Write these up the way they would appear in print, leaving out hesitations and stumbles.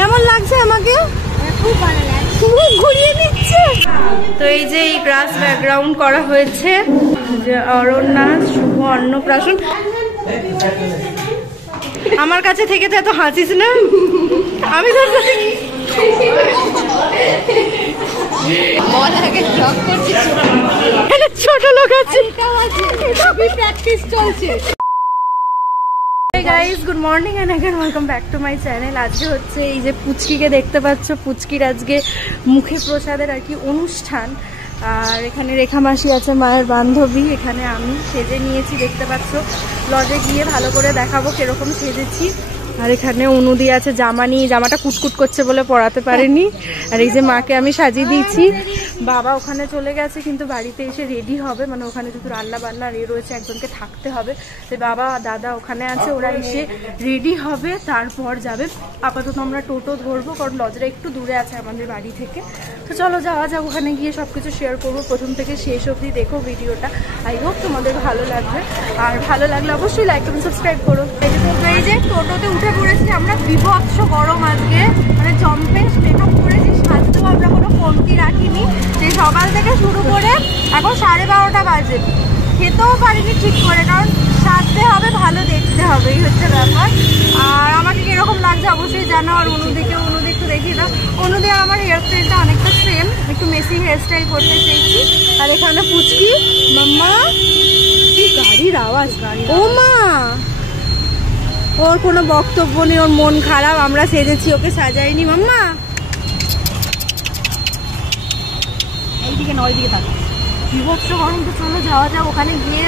কেমন লাগছে আমাকে? খুব ভালো লাগছে। খুব ঘুরিয়ে নিচ্ছে। তো এই যে এই গ্রাস ব্যাকগ্রাউন্ড করা হয়েছে, যে অরণ্যাস শুভ অন্নপ্রাশন। আমার কাছে থেকে তো এত হাসিস না, আমি তো ছোট লোক আছে, প্র্যাকটিস চলছে। Hey guys, good morning and again welcome back to my channel. আজকে হচ্ছে এই যে পুচকিকে দেখতে পাচ্ছ, পুচকির আজকে মুখে প্রসাদের আর কি অনুষ্ঠান। আর এখানে রেখা মাসি আছে, মায়ের বান্ধবী। এখানে আমি সেজে নিয়েছি, দেখতে পাচ্ছ। লজে গিয়ে ভালো করে দেখাবো কিরকম সেজেছি। আর এখানে অনুদি আছে, জামা নিয়ে, জামাটা কুটকুট করছে বলে পরাতে পারেনি। আর এই যে মাকে আমি সাজিয়ে দিয়েছি। বাবা ওখানে চলে গেছে, কিন্তু বাড়িতে এসে রেডি হবে, মানে ওখানে যদি রান্না বান্না রয়েছে, একজনকে থাকতে হবে। তো বাবা দাদা ওখানে আছে, ওরা এসে রেডি হবে, তারপর যাবে। আপাতত আমরা টোটো ধরবো, কারণ লজরা একটু দূরে আছে আমাদের বাড়ি থেকে। তো চলো যাওয়া যাক, ওখানে গিয়ে সব কিছু শেয়ার করবো। প্রথম থেকে শেষ অবধি দেখো ভিডিওটা, আই হোপ তোমাদের ভালো লাগবে। আর ভালো লাগলে অবশ্যই লাইক কমেন্ট সাবস্ক্রাইব করো। এই যে টোটোতে উঠে পড়েছি আমরা, বিভৎস গরম আজকে, মানে জম্পেশ মেকআপ করেছি, সাজতেও আমরা কোনো কমতি রাখিনি। সেই সকাল থেকে শুরু করে এখন 12:30 বাজে, খেতেও পারিনি ঠিক করে, কারণ সাজতে হবে, ভালো দেখতে হবে, এই হচ্ছে ব্যাপার। আর আমাকে কিরকম লাগছে অবশ্যই জানো। আর অনুদি একটু দেখি না, অনুদি আর আমার হেয়ার স্টাইলটা অনেকটা সেম, একটু মেসি হেয়ার স্টাইল করতে চেয়েছি। আর এখানে পুচকি মাম্মা, কি গাড়ির আওয়াজ, ও মা, ওর কোনো বক্তব্য নেই, ওর মন খারাপ, আমরা সেজেছি, ওকে সাজাইনি। মাম্মা এইদিকে না, ওইদিকে থাকা, বিভৎস গরম। তো চলো যাওয়া যাক, ওখানে গিয়ে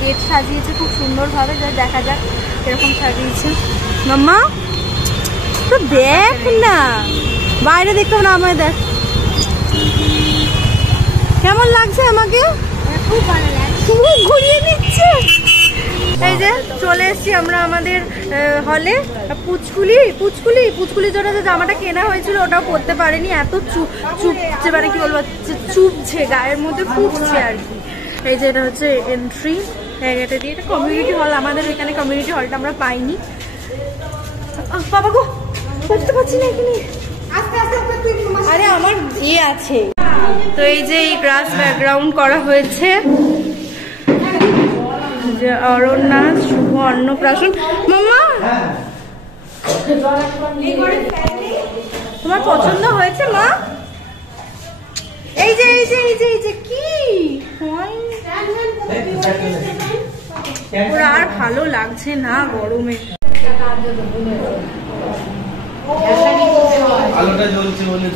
গেট সাজিয়েছে খুব সুন্দরভাবে, যা দেখা যাক এরকম সাজিয়েছে। মাম্মা তো দেখ না, বাইরে দেখতে না, আমায় দেখ কেমন লাগছে আমাকে। খুব ভালো লাগছে। খুব ঘুরিয়ে নিচ্ছে। এই যে চলে এসছি আমরা আমাদের হলে। পুচকুলির জন্য যে জামাটা কেনা হয়েছিল ওটাও পরতে পারেনি, এত চুপছে, মানে কি বলবো, চুপছে, গায়ের মধ্যে ফুটছে আর কি। এই যে এটা হচ্ছে এন্ট্রি, এটা দিয়ে, এটা কমিউনিটি হল। আমাদের এখানে কমিউনিটি হলটা আমরা পাইনি। বাবা গো, পড়তে পারছি না এখানে, আরে আমার ইয়ে আছে। তো এই যে এই গ্রাস ব্যাকগ্রাউন্ড করা হয়েছে, যে অরণ্যাস শুভ অন্নপ্রাশন। মাম্মা তোমার পছন্দ হয়েছে মা? এই যে এই যে এই যে এই যে কি ওরা, আর ভালো লাগছে না গরমে। আলোটা জ্বলছে বলে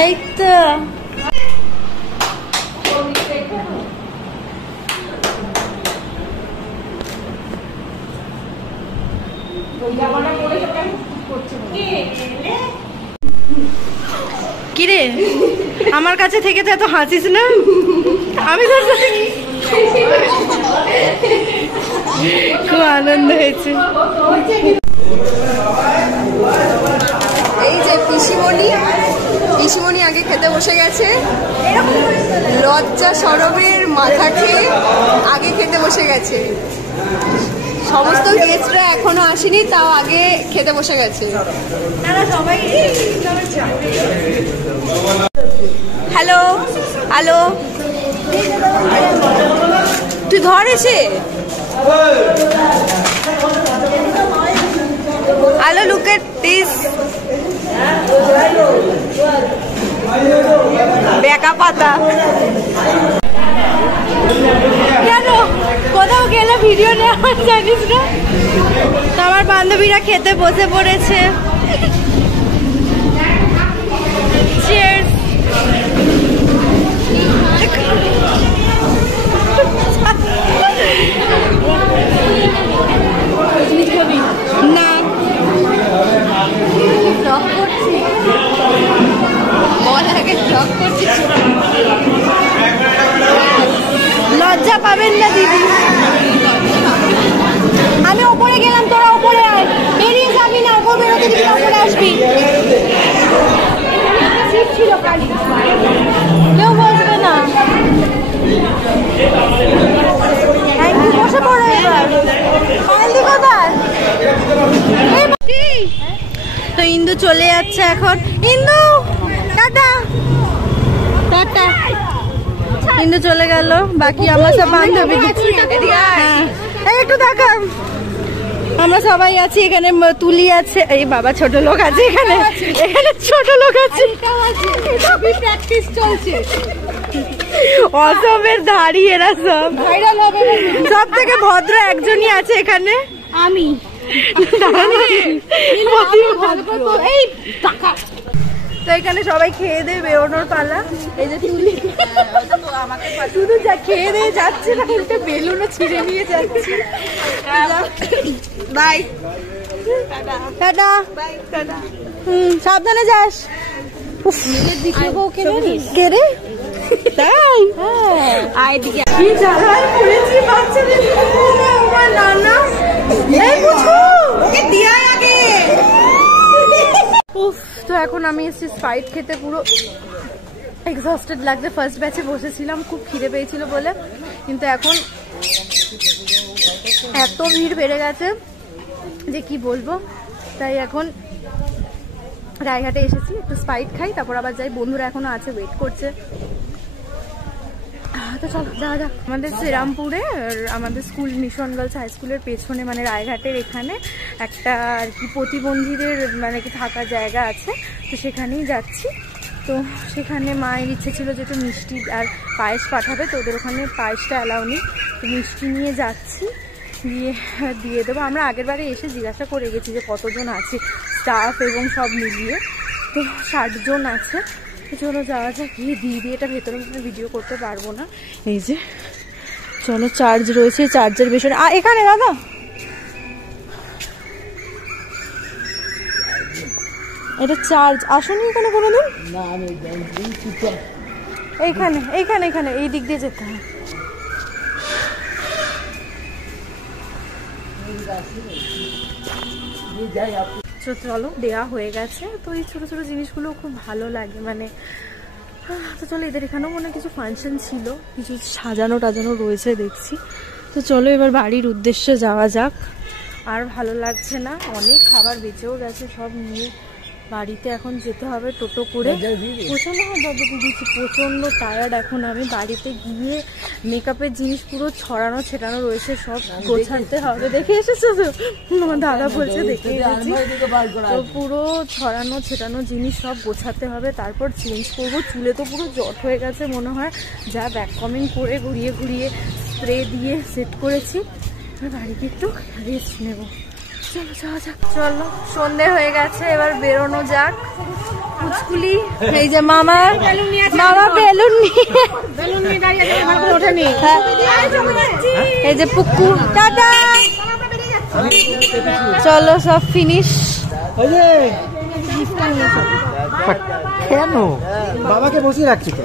এই তো কিরে, আমার কাছে থেকে তো এত হাসিস না, আমি তো খুব আনন্দ হয়েছে। এই যে পিসিমণি আগে খেতে বসে গেছে, লজ্জা সরবের মাথা খেয়ে আগে খেতে বসে গেছে। সমস্ত গেস্টরা এখনো আসেনি, তাও আগে খেতে বসে গেছে। হ্যালো হ্যালো, তুই ধর এসে। হ্যালো, লুক এট দিস, বেকা পাতা। কেন কোথাও গেলে ভিডিও নেওয়া জানিস না? আমার বান্ধবীরা খেতে বসে পড়েছে। চিয়ার্স। না লজ্জা পাবেন না দিদি, আমি ওপরে গেলাম, তোরা ওপরে আয়, বেরিয়ে যাবি না, ওপর বেরোতে দিবি, ওপরে আসবি। সিট ছিল চলে যাচ্ছে এখন। ইন্দু টাটা টাটা। ইন্দু চলে গেল, বাকি আমরা সব বান্ধবী। হ্যাঁ একটু দেখা, আমরা সবাই আছি এখানে। তুলি আছে, এই বাবা ছোট লোক আছে এখানে, এখানে ছোট লোক আছে। প্র্যাকটিস চলছে, অসমের ধাড়ি এরা সব ভাইরাল হবে। সব থেকে ভদ্র একজনই আছে এখানে, আমি। তো এখানে সবাই খেয়ে দিয়ে বেরোনোর পালা। এই যে তুলি শুধু যা খেয়ে দিয়ে যাচ্ছে না, উল্টে বেলুনও ছিঁড়ে নিয়ে যাচ্ছে। Bye ta-ta. সাবধানে যাস। কে রে? তো এখন আমি এসেছি স্প্রাইট খেতে, পুরো এক্সস্টেড লাগছে। ফার্স্ট ব্যাচে বসেছিলাম, খুব খিদে পেয়েছিল বলে, কিন্তু এখন এত ভিড় বেড়ে গেছে যে কি বলবো। তাই এখন রায়ঘাটে এসেছি, একটু স্প্রাইট খাই, তারপর আবার যাই। বন্ধুরা এখনো আছে, ওয়েট করছে। তো চলো যাওয়া যাক। আমাদের শ্রীরামপুরে আমাদের স্কুল মিশন গার্লস হাই স্কুলের পেছনে, মানে রায়ঘাটের এখানে একটা আর কি প্রতিবন্ধীদের মানে কি থাকার জায়গা আছে, তো সেখানেই যাচ্ছি। তো সেখানে মায়ের ইচ্ছে ছিল যে একটু মিষ্টি আর পায়েস পাঠাবে, তো ওদের ওখানে পায়েসটা অ্যালাউ নেই, তো মিষ্টি নিয়ে যাচ্ছি, দিয়ে দেবো। আমরা আগের বারে এসে জিজ্ঞাসা করে গেছি যে কতজন আছে স্টাফ এবং সব মিলিয়ে, তো 60 জন আছে। চলো যাওয়া যাক, গিয়ে দিয়ে এটা ভেতরে ভিডিও করতে পারবো না। এই যে চলো, চার্জ রয়েছে, চার্জের পেছনে এখানে দাদা এটা চার্জ আসুনি এখানে কোনোদিন। এইখানে এইখানে এখানে এই দিক দিয়ে যেতে হয়। চলো দেয়া হয়ে গেছে। তো এই ছোট ছোট জিনিসগুলো খুব ভালো লাগে, মানে তো চলো, এদের এখানেও মনে কিছু ফাংশন ছিল, কিছু সাজানো টাজানো রয়েছে দেখছি। তো চলো এবার বাড়ির উদ্দেশ্যে যাওয়া যাক। আর ভালো লাগছে না, অনেক খাবার বেঁচেও গেছে, সব নিয়ে বাড়িতে এখন যেতে হবে টোটো করে। প্রচন্ড টায়ার্ড এখন আমি। বাড়িতে গিয়ে মেকআপের জিনিস পুরো ছড়ানো ছেটানো রয়েছে, সব গোছাতে হবে। দেখে এসেছো তো, আমার দাদা বলছে দেখে এসেছি। তো পুরো ছড়ানো ছেটানো জিনিস সব গোছাতে হবে, তারপর চেঞ্জ করবো। চুলে তো পুরো জট হয়ে গেছে মনে হয়, যা ব্যাক কমিং করে ঘুরিয়ে ঘুরিয়ে স্প্রে দিয়ে সেট করেছি। বাড়িতে একটু রেস্ট নেবো। চলো যাওয়া যাক। চলো সন্ধে হয়ে গেছে, এবার বেরোনো যাক। পুচকুলি এই যে মামা বেলুন নিয়ে এই যে পুকু টাটা। চলো সব ফিনিশ। কেন বাবাকে বসিয়ে রাখছি তো।